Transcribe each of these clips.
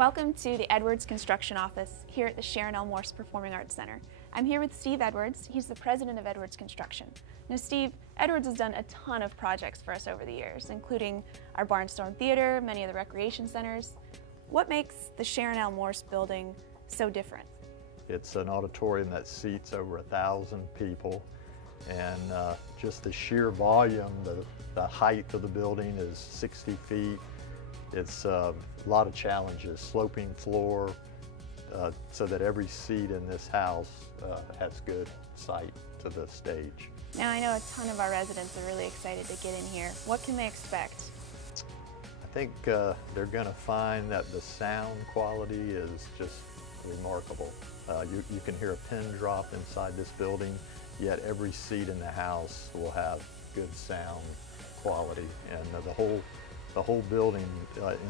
Welcome to the Edwards Construction Office here at the Sharon L. Morse Performing Arts Center. I'm here with Steve Edwards. He's the president of Edwards Construction. Now Steve, Edwards has done a ton of projects for us over the years, including our Barnstorm Theater, many of the recreation centers. What makes the Sharon L. Morse building so different? It's an auditorium that seats over 1,000 people, and just the sheer volume, the height of the building is 60 feet. It's a lot of challenges, sloping floor, so that every seat in this house has good sight to the stage. Now I know a ton of our residents are really excited to get in here. What can they expect? I think they're going to find that the sound quality is just remarkable. You can hear a pin drop inside this building, yet every seat in the house will have good sound quality, and the whole building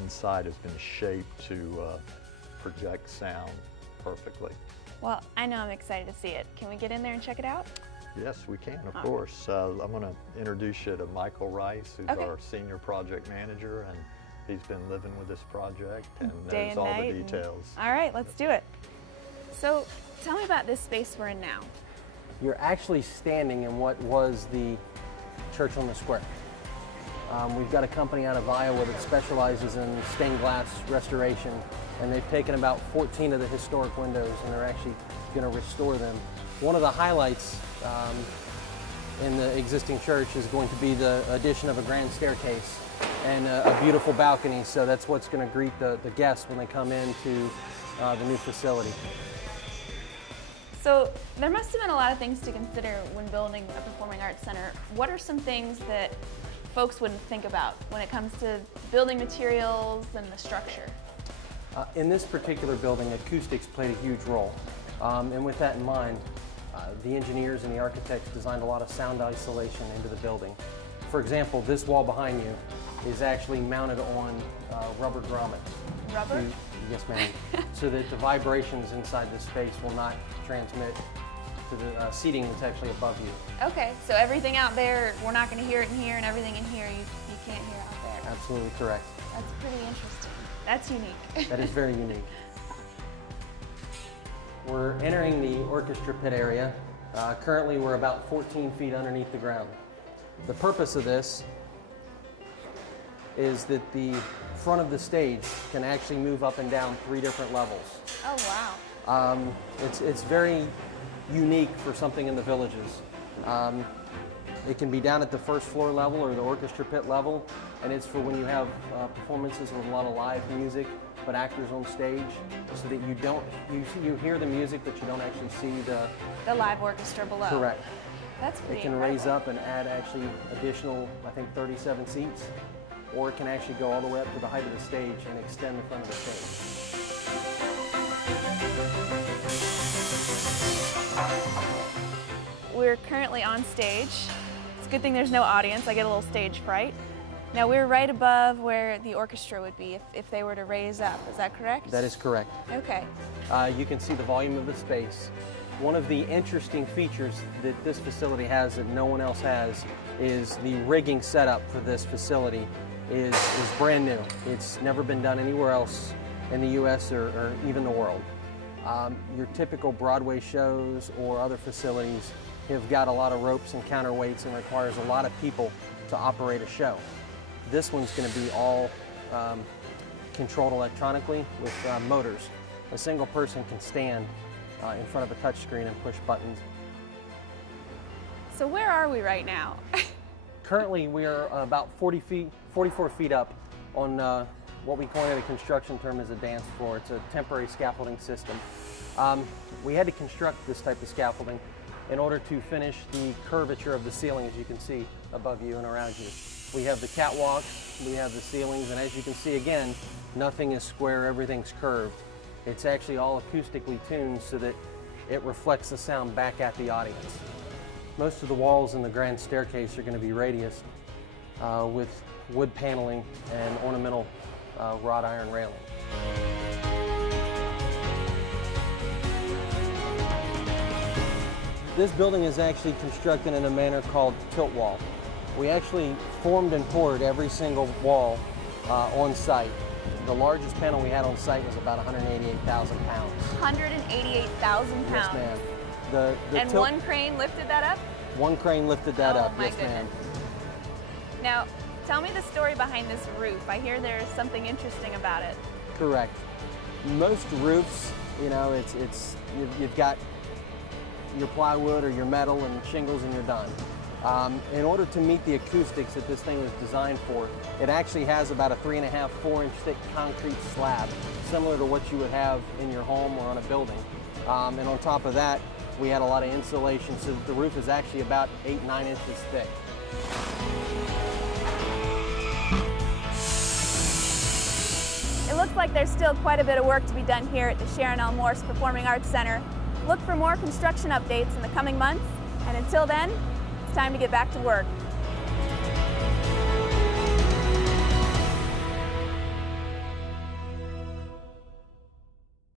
inside has been shaped to project sound perfectly. Well, I know I'm excited to see it. Can we get in there and check it out? Yes, we can, of course. I'm going to introduce you to Michael Rice, who's our senior project manager, and he's been living with this project and knows all the details. All right, let's do it. So, tell me about this space we're in now. You're actually standing in what was the church on the square. We've got a company out of Iowa that specializes in stained glass restoration, and they've taken about 14 of the historic windows and they're actually going to restore them. One of the highlights in the existing church is going to be the addition of a grand staircase and a beautiful balcony, so that's what's going to greet the guests when they come into the new facility. So there must have been a lot of things to consider when building a performing arts center. What are some things that folks wouldn't think about when it comes to building materials and the structure? In this particular building, acoustics played a huge role. And with that in mind, the engineers and the architects designed a lot of sound isolation into the building. For example, this wall behind you is actually mounted on rubber grommets. Rubber? Yes, ma'am. So that the vibrations inside this space will not transmit to the seating that's actually above you. Okay, so everything out there, we're not going to hear it in here, and everything in here, you can't hear out there. Absolutely correct. That's pretty interesting. That's unique. That is very unique. We're entering the Orchestra Pit Area. Currently, we're about 14 feet underneath the ground. The purpose of this is that the front of the stage can actually move up and down 3 different levels. Oh, wow. It's very unique for something in the villages. It can be down at the first floor level or the orchestra pit level, and it's for when you have performances with a lot of live music, but actors on stage, so that you hear the music, but you don't actually see the live orchestra below. Correct. That's pretty It can incredible. raise up and add actually additional, I think, 37 seats, or it can actually go all the way up to the height of the stage and extend the front of the stage. We're currently on stage. It's a good thing there's no audience. I get a little stage fright. Now we're right above where the orchestra would be if they were to raise up. Is that correct? That is correct. Okay. You can see the volume of the space. One of the interesting features that this facility has that no one else has is the rigging setup for this facility is brand new. It's never been done anywhere else in the U.S. or even the world. Your typical Broadway shows or other facilities have got a lot of ropes and counterweights and requires a lot of people to operate a show. This one's going to be all controlled electronically with motors. A single person can stand in front of a touchscreen and push buttons. So where are we right now? Currently, we are about 44 feet up on what we coin a construction term as a dance floor. It's a temporary scaffolding system. We had to construct this type of scaffolding in order to finish the curvature of the ceiling, as you can see above you and around you. We have the catwalk, we have the ceilings, and as you can see again, nothing is square, everything's curved. It's actually all acoustically tuned so that it reflects the sound back at the audience. Most of the walls in the grand staircase are going to be radiused with wood paneling and ornamental wrought iron railing. This building is actually constructed in a manner called tilt wall. We actually formed and poured every single wall on site. The largest panel we had on site was about 188,000 pounds. 188,000 pounds. Yes, ma'am. And one crane lifted that up? One crane lifted that up, my yes, goodness. ma'am. Now, tell me the story behind this roof. I hear there's something interesting about it. Correct. Most roofs, you know, you've got your plywood or your metal and shingles and you're done. In order to meet the acoustics that this thing was designed for, it actually has about a 3.5, 4-inch thick concrete slab, similar to what you would have in your home or on a building. And on top of that, we had a lot of insulation, so that the roof is actually about 8, 9 inches thick. It looks like there's still quite a bit of work to be done here at the Sharon L. Morse Performing Arts Center. Look for more construction updates in the coming months, and until then, it's time to get back to work.